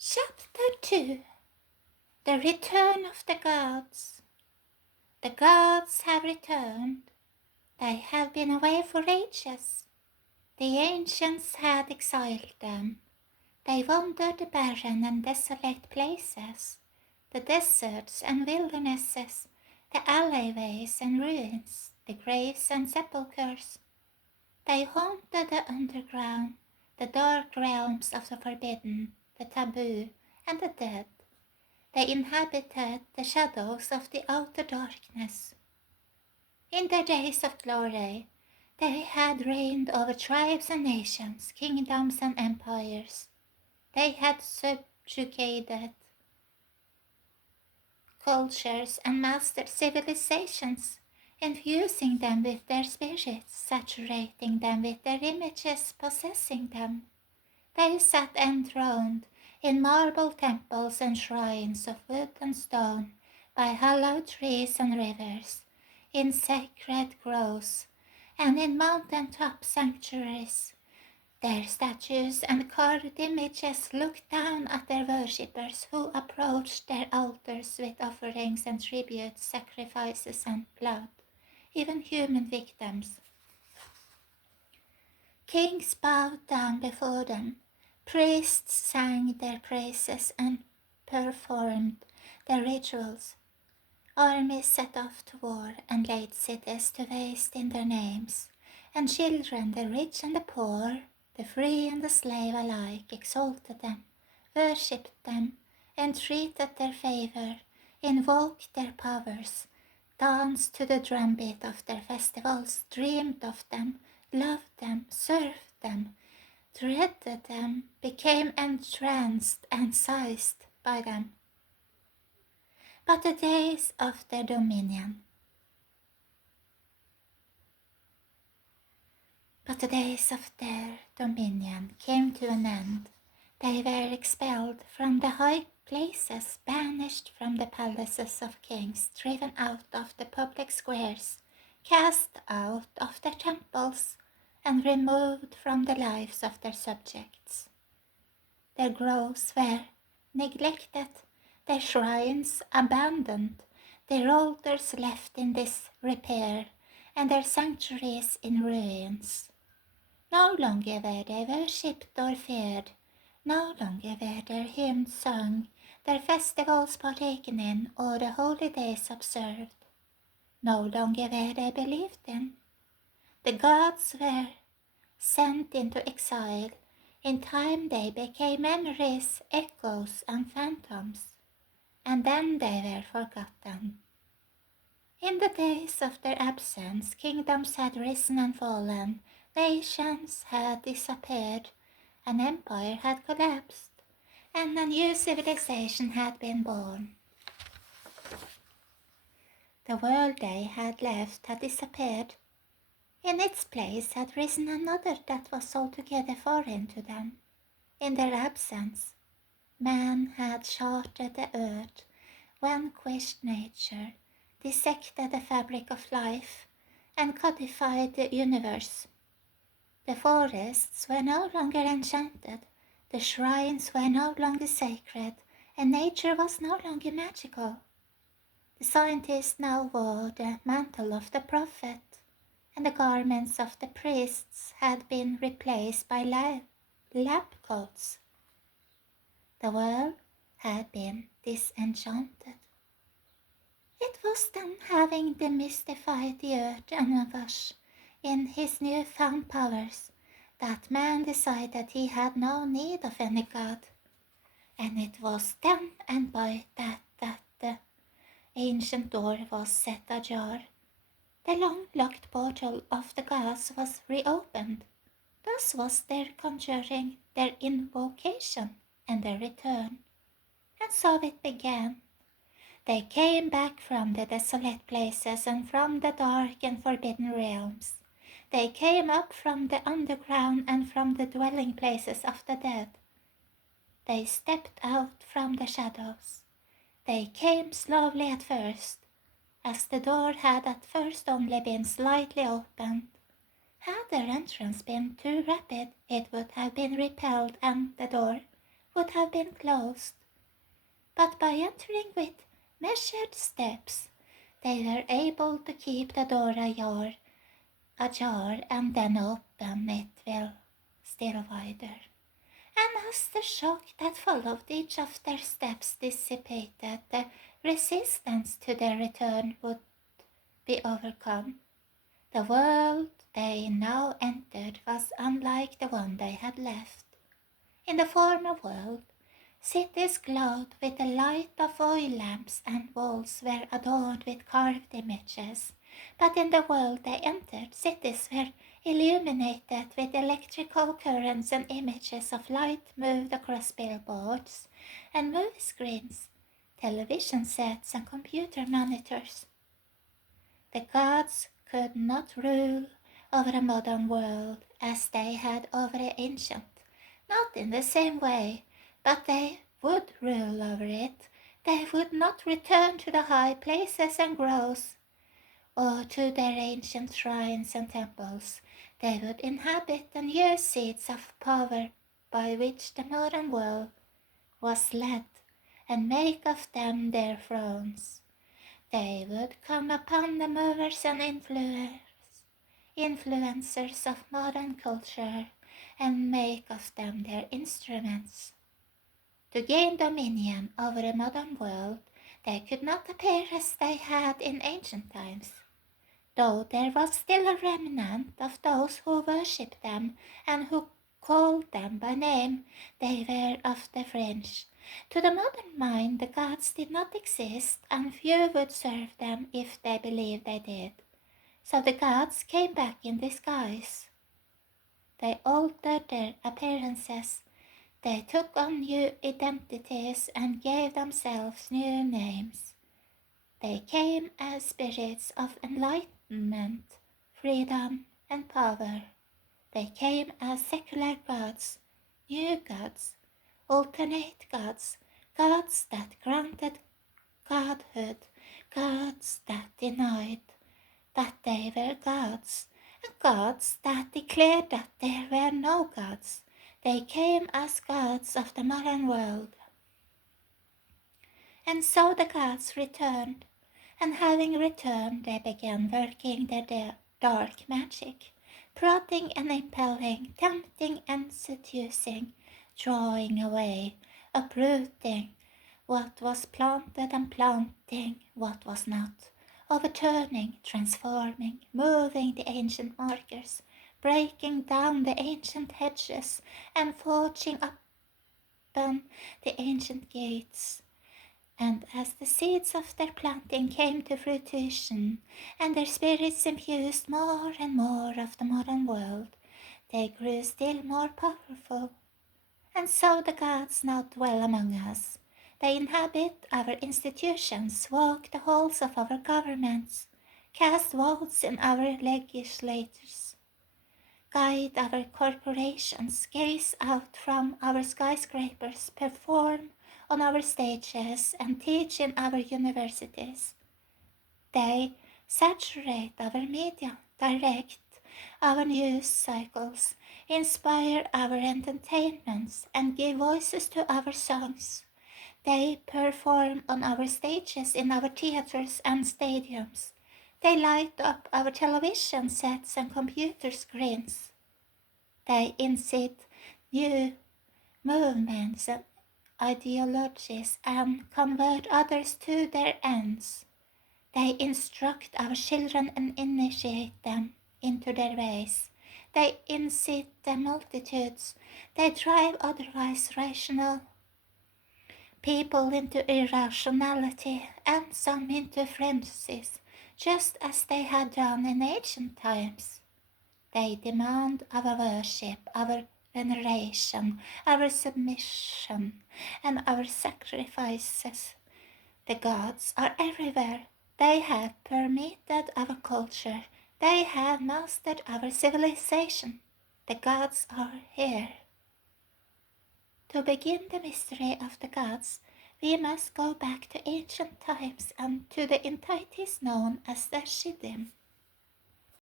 Chapter 2. The Return of the Gods. The gods have returned. They have been away for ages. The ancients had exiled them. They wandered the barren and desolate places, the deserts and wildernesses, the alleyways and ruins, the graves and sepulchres. They haunted the underground, the dark realms of the forbidden, the taboo, and the dead. They inhabited the shadows of the outer darkness. In their days of glory, they had reigned over tribes and nations, kingdoms and empires. They had subjugated cultures and mastered civilizations, infusing them with their spirits, saturating them with their images, possessing them. They sat enthroned in marble temples and shrines of wood and stone, by hollow trees and rivers, in sacred groves, and in mountain-top sanctuaries. Their statues and carved images looked down at their worshippers who approached their altars with offerings and tributes, sacrifices and blood, even human victims. Kings bowed down before them. Priests sang their praises and performed their rituals. Armies set off to war and laid cities to waste in their names, and children, the rich and the poor, the free and the slave alike, exalted them, worshipped them, entreated their favor, invoked their powers, danced to the drumbeat of their festivals, dreamed of them, loved them, served them, dreaded them, became entranced and seized by them. But the days of their dominion came to an end. They were expelled from the high places, banished from the palaces of kings, driven out of the public squares, cast out of their temples, and removed from the lives of their subjects. Their groves were neglected, their shrines abandoned, their altars left in disrepair, and their sanctuaries in ruins. No longer were they worshipped or feared, no longer were their hymns sung, their festivals partaken in, or the holy days observed. No longer were they believed in. The gods were sent into exile. In time they became memories, echoes, and phantoms, and then they were forgotten. In the days of their absence, kingdoms had risen and fallen, nations had disappeared, an empire had collapsed, and a new civilization had been born. The world they had left had disappeared. In its place had risen another that was altogether foreign to them. In their absence, man had charted the earth, vanquished nature, dissected the fabric of life, and codified the universe. The forests were no longer enchanted, the shrines were no longer sacred, and nature was no longer magical. The scientists now wore the mantle of the prophet, and the garments of the priests had been replaced by lab coats. The world had been disenchanted. It was then, having demystified the earth unabashed in his newfound powers, that man decided he had no need of any god. And it was then and by that the ancient door was set ajar. The long-locked portal of the gods was reopened. Thus was their conjuring, their invocation, and their return. And so it began. They came back from the desolate places and from the dark and forbidden realms. They came up from the underground and from the dwelling places of the dead. They stepped out from the shadows. They came slowly at first, as the door had at first only been slightly opened. Had their entrance been too rapid, it would have been repelled and the door would have been closed. But by entering with measured steps, they were able to keep the door ajar and then open it still wider. And as the shock that followed each of their steps dissipated, the resistance to their return would be overcome. The world they now entered was unlike the one they had left. In the former world, cities glowed with the light of oil lamps and walls were adorned with carved images. But in the world they entered, cities were illuminated with electrical currents and images of light moved across billboards and movie screens, television sets and computer monitors. The gods could not rule over a modern world as they had over the ancient, not in the same way, but they would rule over it. They would not return to the high places and groves, or to their ancient shrines and temples. They would inhabit the new seats of power by which the modern world was led, and make of them their thrones. They would come upon the movers and influencers of modern culture and make of them their instruments. To gain dominion over the modern world, they could not appear as they had in ancient times, though there was still a remnant of those who worshipped them and who called them by name. They were of the fringe. To the modern mind, the gods did not exist, and few would serve them if they believed they did. So the gods came back in disguise. They altered their appearances. They took on new identities and gave themselves new names. They came as spirits of enlightenment, freedom, and power. They came as secular gods, new gods, alternate gods, gods that granted godhood, gods that denied that they were gods, and gods that declared that there were no gods. They came as gods of the modern world. And so the gods returned, and having returned they began working their dark magic, prodding and impelling, tempting and seducing, drawing away, uprooting what was planted and planting what was not, overturning, transforming, moving the ancient markers, breaking down the ancient hedges, and forging open the ancient gates. And as the seeds of their planting came to fruition, and their spirits infused more and more of the modern world, they grew still more powerful. And so the gods now dwell among us. They inhabit our institutions, walk the halls of our governments, cast votes in our legislatures, guide our corporations, gaze out from our skyscrapers, perform on our stages, and teach in our universities. They saturate our media, direct our news cycles, inspire our entertainments, and give voices to our songs. They perform on our stages in our theaters and stadiums. They light up our television sets and computer screens. They incite new movements and ideologies and convert others to their ends. They instruct our children and initiate them into their ways. They incite the multitudes. They drive otherwise rational people into irrationality and some into frenzies, just as they had done in ancient times. They demand our worship, our veneration, our submission, and our sacrifices. The gods are everywhere. They have permeated our culture. They have mastered our civilization. The gods are here. To begin the mystery of the gods, we must go back to ancient times and to the entities known as the Shiddim.